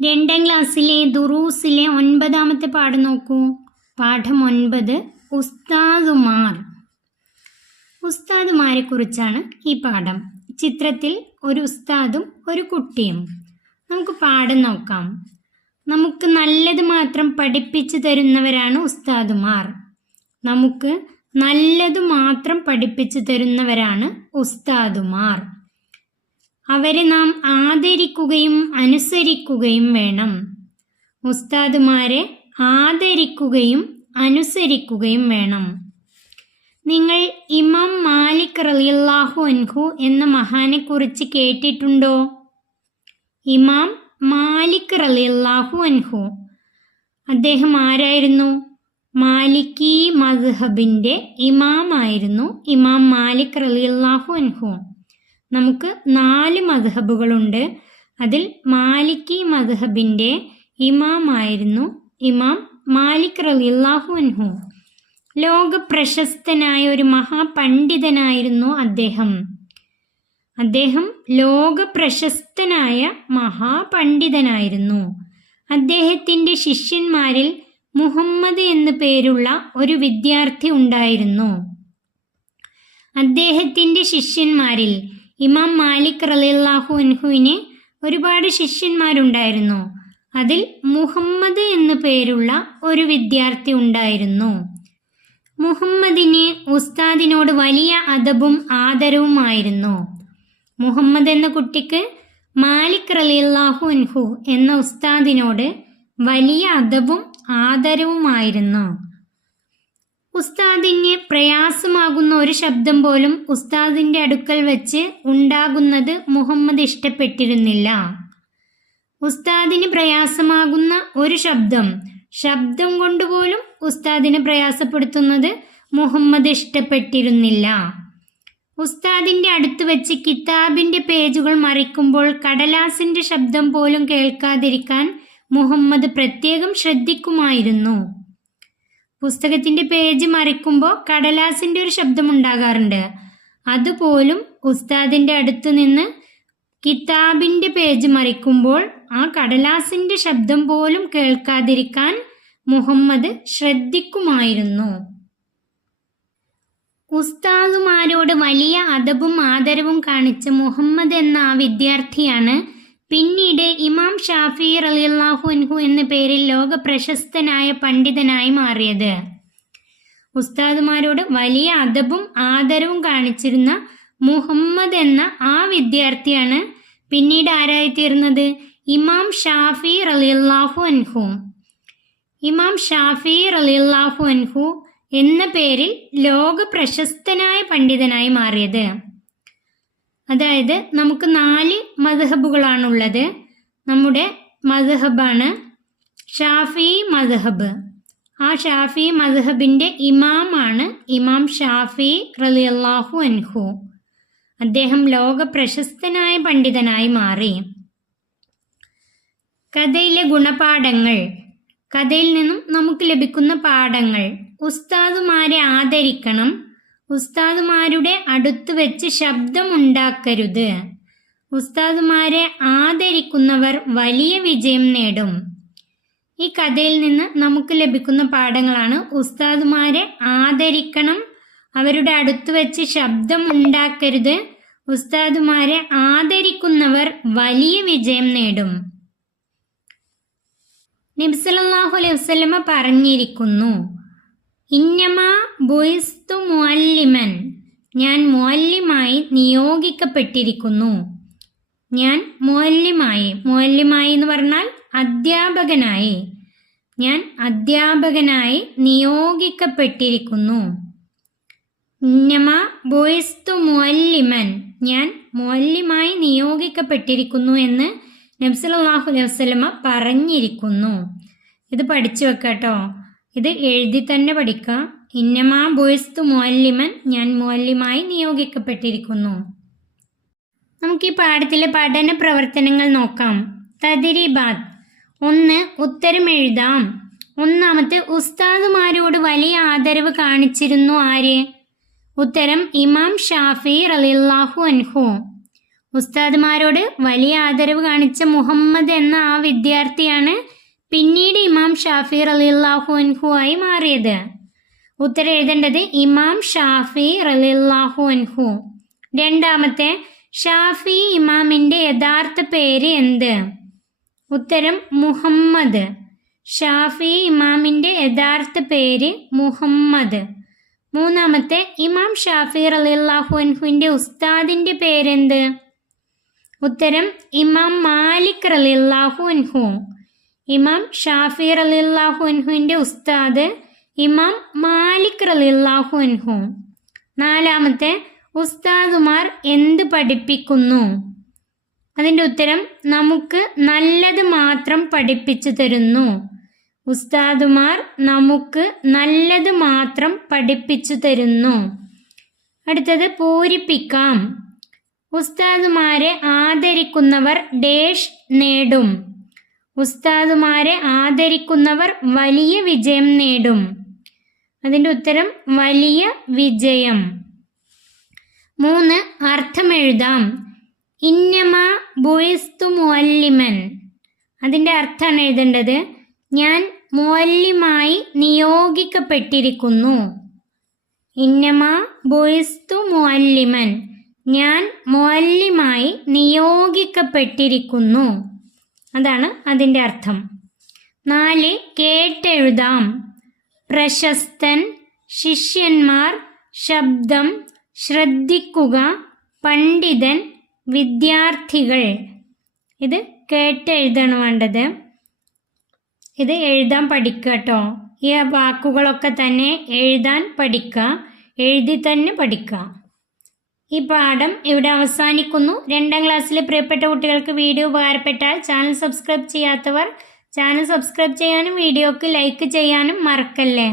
2ാം ക്ലാസ്സിലെ ദുറൂസിലെ 9ാമത്തെ പാഠം നോക്കൂ. പാഠം 9 ഉസ്താദുമാർ. ഉസ്താദുമാരെ കുറിച്ചാണ് ഈ പാഠം. ചിത്രത്തിൽ ഒരു ഉസ്താദും ഒരു കുട്ടിയും. നമുക്ക് പാഠം നോക്കാം. നമുക്ക് നല്ലത് മാത്രം പഠിപ്പിച്ചു തരുന്നവരാണ് ഉസ്താദുമാർ. നമുക്ക് നല്ലത് മാത്രം പഠിപ്പിച്ചു തരുന്നവരാണ് ഉസ്താദുമാർ. അവരെ നാം ആദരിക്കുകയും അനുസരിക്കുകയും വേണം. ഉസ്താദുമാരെ ആദരിക്കുകയും അനുസരിക്കുകയും വേണം. നിങ്ങൾ ഇമാം മാലിക് റളിയല്ലാഹു അൻഹു എന്ന മഹാനെ കുറിച്ച് കേട്ടിട്ടുണ്ടോ? ഇമാം മാലിക് റളിയല്ലാഹു അൻഹു, അദ്ദേഹം ആരായിരുന്നു? മാലിക്കി മദ്ഹബിൻ്റെ ഇമാമായിരുന്നു ഇമാം മാലിക് റളിയല്ലാഹു അൻഹു. നമുക്ക് 4 മദ്ഹബുകളുണ്ട്. അതിൽ മാലിക്കി മദ്ഹബിൻ്റെ ഇമാമായിരുന്നു ഇമാം മാലിക് റളിയല്ലാഹു അൻഹു. ലോക പ്രശസ്തനായ ഒരു മഹാപണ്ഡിതനായിരുന്നു അദ്ദേഹം. ലോക പ്രശസ്തനായ മഹാപണ്ഡിതനായിരുന്നു. അദ്ദേഹത്തിൻ്റെ ശിഷ്യന്മാരിൽ മുഹമ്മദ് എന്നു പേരുള്ള ഒരു വിദ്യാർത്ഥി ഉണ്ടായിരുന്നു. അദ്ദേഹത്തിൻ്റെ ശിഷ്യന്മാരിൽ ഇമാം മാലിക് റളിയല്ലാഹു അൻഹുവിന് ഒരുപാട് ശിഷ്യന്മാരുണ്ടായിരുന്നു. അതിൽ മുഹമ്മദ് എന്നു പേരുള്ള ഒരു വിദ്യാർത്ഥി ഉണ്ടായിരുന്നു. മുഹമ്മദിന് ഉസ്താദിനോട് വലിയ അദബും ആദരവുമായിരുന്നു. മുഹമ്മദ് എന്ന കുട്ടിക്ക് മാലിക് റളിയല്ലാഹു അൻഹു എന്ന ഉസ്താദിനോട് വലിയ അദബും ആദരവുമായിരുന്നു. ഉസ്താദിന് പ്രയാസമാകുന്ന ഒരു ശബ്ദം പോലും ഉസ്താദിൻ്റെ അടുക്കൽ വെച്ച് ഉണ്ടാകുന്നത് മുഹമ്മദ് ഇഷ്ടപ്പെട്ടിരുന്നില്ല. ഉസ്താദിന് പ്രയാസമാകുന്ന ഒരു ശബ്ദം കൊണ്ടുപോലും ഉസ്താദിനെ പ്രയാസപ്പെടുത്തുന്നത് മുഹമ്മദ് ഇഷ്ടപ്പെട്ടിരുന്നില്ല. ഉസ്താദിൻ്റെ അടുത്ത് വെച്ച് കിതാബിൻ്റെ പേജുകൾ മറിക്കുമ്പോൾ കടലാസിൻ്റെ ശബ്ദം പോലും കേൾക്കാതിരിക്കാൻ മുഹമ്മദ് പ്രത്യേകം ശ്രദ്ധിക്കുമായിരുന്നു. പുസ്തകത്തിൻ്റെ പേജ് മറിക്കുമ്പോൾ കടലാസിൻ്റെ ഒരു ശബ്ദം ഉണ്ടാകാറുണ്ട്. അതുപോലും ഉസ്താദിൻ്റെ അടുത്ത് നിന്ന് കിതാബിൻ്റെ പേജ് മറിക്കുമ്പോൾ ആ കടലാസിൻ്റെ ശബ്ദം പോലും കേൾക്കാതിരിക്കാൻ മുഹമ്മദ് ശ്രദ്ധിക്കുമായിരുന്നു. ഉസ്താദുമാരോട് വലിയ അദബും ആദരവും കാണിച്ച മുഹമ്മദ് എന്ന ആ വിദ്യാർത്ഥിയാണ് പിന്നീട് ഇമാം ഷാഫി റളിയല്ലാഹു അൻഹു എന്ന പേരിൽ ലോക പ്രശസ്തനായ പണ്ഡിതനായി മാറിയത്. ഉസ്താദുമാരോട് വലിയ അദബും ആദരവും കാണിച്ചിരുന്ന മുഹമ്മദ് എന്ന ആ വിദ്യാർത്ഥിയാണ് പിന്നീട് ആരായിത്തീർന്നത്? ഇമാം ഷാഫി റളിയല്ലാഹു അൻഹു. ഇമാം ഷാഫി റളിയല്ലാഹു അൻഹു എന്ന പേരിൽ ലോക പ്രശസ്തനായ പണ്ഡിതനായി മാറിയത്. അതായത് നമുക്ക് 4 മദ്ഹബുകളാണുള്ളത്. നമ്മുടെ മദ്ഹബാണ് ഷാഫി മദ്ഹബ്. ആ ഷാഫി മദ്ഹബിൻ്റെ ഇമാമാണ് ഇമാം ഷാഫി റളിയല്ലാഹു അൻഹു. അദ്ദേഹം ലോക പ്രശസ്തനായ പണ്ഡിതനായി മാറി. കഥയിലെ ഗുണപാഠങ്ങൾ. കഥയിൽ നിന്നും നമുക്ക് ലഭിക്കുന്ന പാഠങ്ങൾ: ഉസ്താദുമാരെ ആദരിക്കണം. ഉസ്താദുമാരുടെ അടുത്ത് വെച്ച് ശബ്ദമുണ്ടാക്കരുത്. ഉസ്താദുമാരെ ആദരിക്കുന്നവർ വലിയ വിജയം നേടും. ഈ കഥയിൽ നിന്ന് നമുക്ക് ലഭിക്കുന്ന പാഠങ്ങളാണ്: ഉസ്താദുമാരെ ആദരിക്കണം, അവരുടെ അടുത്ത് വെച്ച് ശബ്ദമുണ്ടാക്കരുത്, ഉസ്താദുമാരെ ആദരിക്കുന്നവർ വലിയ വിജയം നേടും. നബി സല്ലല്ലാഹു അലൈഹി വസല്ലമ പറഞ്ഞിരിക്കുന്നു, ഇന്നമാ ബുഇസ്തു മുഅല്ലിമൻ, ഞാൻ മുഅല്ലിമായി നിയോഗിക്കപ്പെട്ടിരിക്കുന്നു. ഞാൻ മുഅല്ലിമായി എന്ന് പറഞ്ഞാൽ അധ്യാപകനായി. ഞാൻ അധ്യാപകനായി നിയോഗിക്കപ്പെട്ടിരിക്കുന്നു. ഇന്നമാ ബുഇസ്തു മുഅല്ലിമൻ, ഞാൻ മുഅല്ലിമായി നിയോഗിക്കപ്പെട്ടിരിക്കുന്നു എന്ന് നബി സല്ലല്ലാഹു അലൈഹി വസല്ലമ പറഞ്ഞിരിക്കുന്നു. ഇത് പഠിച്ചു വെക്കാട്ടോ. ഇത് എഴുതി തന്നെ പഠിക്കുക. ഇന്നമാ ബുഇസ്തു മുഅല്ലിമൻ, ഞാൻ മുഅല്ലിമായി നിയോഗിക്കപ്പെട്ടിരിക്കുന്നു. നമുക്ക് ഈ പാഠത്തിലെ പഠന പ്രവർത്തനങ്ങൾ നോക്കാം. തദ്രീബാത്ത്. 1. ഉത്തരം എഴുതാം. 1. ഉസ്താദുമാരോട് വലിയ ആദരവ് കാണിച്ചിരുന്നു ആര്? ഉത്തരം ഇമാം ഷാഫി റളിയല്ലാഹു അൻഹു. ഉസ്താദുമാരോട് വലിയ ആദരവ് കാണിച്ച മുഹമ്മദ് എന്ന ആ വിദ്യാർത്ഥിയാണ് പിന്നീട് ഇമാം ഷാഫി റളിയല്ലാഹു അൻഹു ആയി മാറിയത്. ഉത്തരം എഴുതേണ്ടത് ഇമാം ഷാഫി റളിയല്ലാഹു അൻഹു. രണ്ടാമത്തെ, ഷാഫി ഇമാമിൻ്റെ യഥാർത്ഥ പേര് എന്ത്? ഉത്തരം മുഹമ്മദ്. ഷാഫി ഇമാമിൻ്റെ യഥാർത്ഥ പേര് മുഹമ്മദ്. മൂന്നാമത്തെ, ഇമാം ഷാഫി റളിയല്ലാഹു അൻഹുവിൻ്റെ ഉസ്താദിൻ്റെ പേരെന്ത്? ഉത്തരം ഇമാം മാലിക് റളിയല്ലാഹു അൻഹു. ഇമാം ഷാഫി റളിയല്ലാഹു അൻഹുവിൻ്റെ ഉസ്താദ് ഇമാം മാലിക് റളിയല്ലാഹു അൻഹു. നാലാമത്തെ, ഉസ്താദുമാർ എന്ത് പഠിപ്പിക്കുന്നു? അതിൻ്റെ ഉത്തരം നമുക്ക് നല്ലത് മാത്രം പഠിപ്പിച്ചു തരുന്നു. ഉസ്താദുമാർ നമുക്ക് നല്ലത് മാത്രം പഠിപ്പിച്ചു തരുന്നു. അടുത്തത് പൂരിപ്പിക്കാം. ഉസ്താദുമാരെ ആദരിക്കുന്നവർ ഡേഷ് നേടും. ഉസ്താദുമാരെ ആദരിക്കുന്നവർ വലിയ വിജയം നേടും. അതിൻ്റെ ഉത്തരം വലിയ വിജയം. 3, അർത്ഥം എഴുതാം. ഇന്നമാ ബുഇസ്തു മുഅല്ലിമൻ. അതിൻ്റെ അർത്ഥമാണ് എഴുതേണ്ടത്. ഞാൻ മുഅല്ലിമായി നിയോഗിക്കപ്പെട്ടിരിക്കുന്നു. ഇന്നമാ ബുഇസ്തു മുഅല്ലിമൻ. ഞാൻ മുഅല്ലിമായി നിയോഗിക്കപ്പെട്ടിരിക്കുന്നു. അതാണ് അതിൻ്റെ അർത്ഥം. 4, കേട്ടെഴുതാം. പ്രശസ്തൻ, ശിഷ്യന്മാർ, ശബ്ദം, ശ്രദ്ധിക്കുക, പണ്ഡിതൻ, വിദ്യാർത്ഥികൾ. ഇത് കേട്ടെഴുതാണ് വേണ്ടത്. ഇത് എഴുതാൻ പഠിക്കുക കേട്ടോ. ഈ വാക്കുകളൊക്കെ തന്നെ എഴുതാൻ പഠിക്കുക, എഴുതി തന്നെ പഠിക്കുക. ഈ പാഠം ഇവിടെ അവസാനിക്കുന്നു. 2ാം ക്ലാസ്സിലെ പ്രിയപ്പെട്ട കുട്ടികൾക്ക് വീഡിയോ ഉപകാരപ്പെട്ടാൽ ചാനൽ സബ്സ്ക്രൈബ് ചെയ്യാത്തവർ ചാനൽ സബ്സ്ക്രൈബ് ചെയ്യാനും വീഡിയോക്ക് ലൈക്ക് ചെയ്യാനും മറക്കല്ലേ.